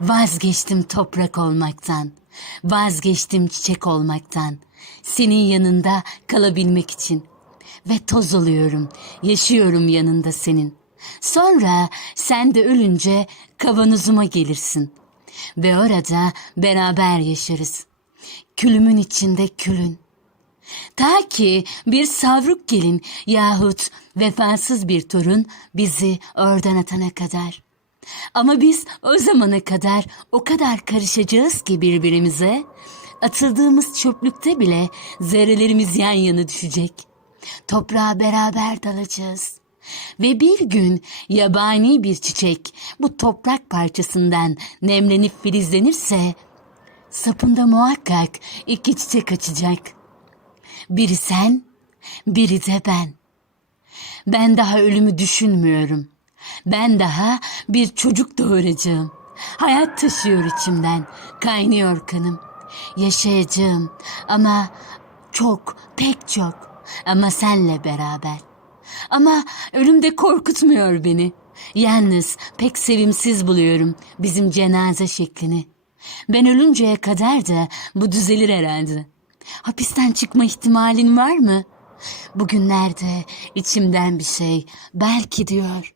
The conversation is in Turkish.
Vazgeçtim toprak olmaktan. Vazgeçtim çiçek olmaktan. Senin yanında kalabilmek için. Ve toz oluyorum, yaşıyorum yanında senin. Sonra sen de ölünce kavanozuma gelirsin. Ve orada beraber yaşarız. Külümün içinde külün. Ta ki bir savruk gelin yahut vefasız bir torun bizi oradan atana kadar. Ama biz o zamana kadar o kadar karışacağız ki birbirimize, atıldığımız çöplükte bile zerrelerimiz yan yana düşecek. Toprağa beraber dalacağız. Ve bir gün yabani bir çiçek bu toprak parçasından nemlenip filizlenirse, sapında muhakkak iki çiçek açacak. Biri sen, biri de ben. Ben daha ölümü düşünmüyorum. Ben daha bir çocuk doğuracağım. Hayat taşıyor içimden, kaynıyor kanım. Yaşayacağım ama çok, pek çok ama senle beraber. Ama ölüm de korkutmuyor beni. Yalnız pek sevimsiz buluyorum bizim cenaze şeklini. Ben ölünceye kadar da bu düzelir herhalde. Hapisten çıkma ihtimalin var mı? Bugünlerde içimden bir şey belki diyor.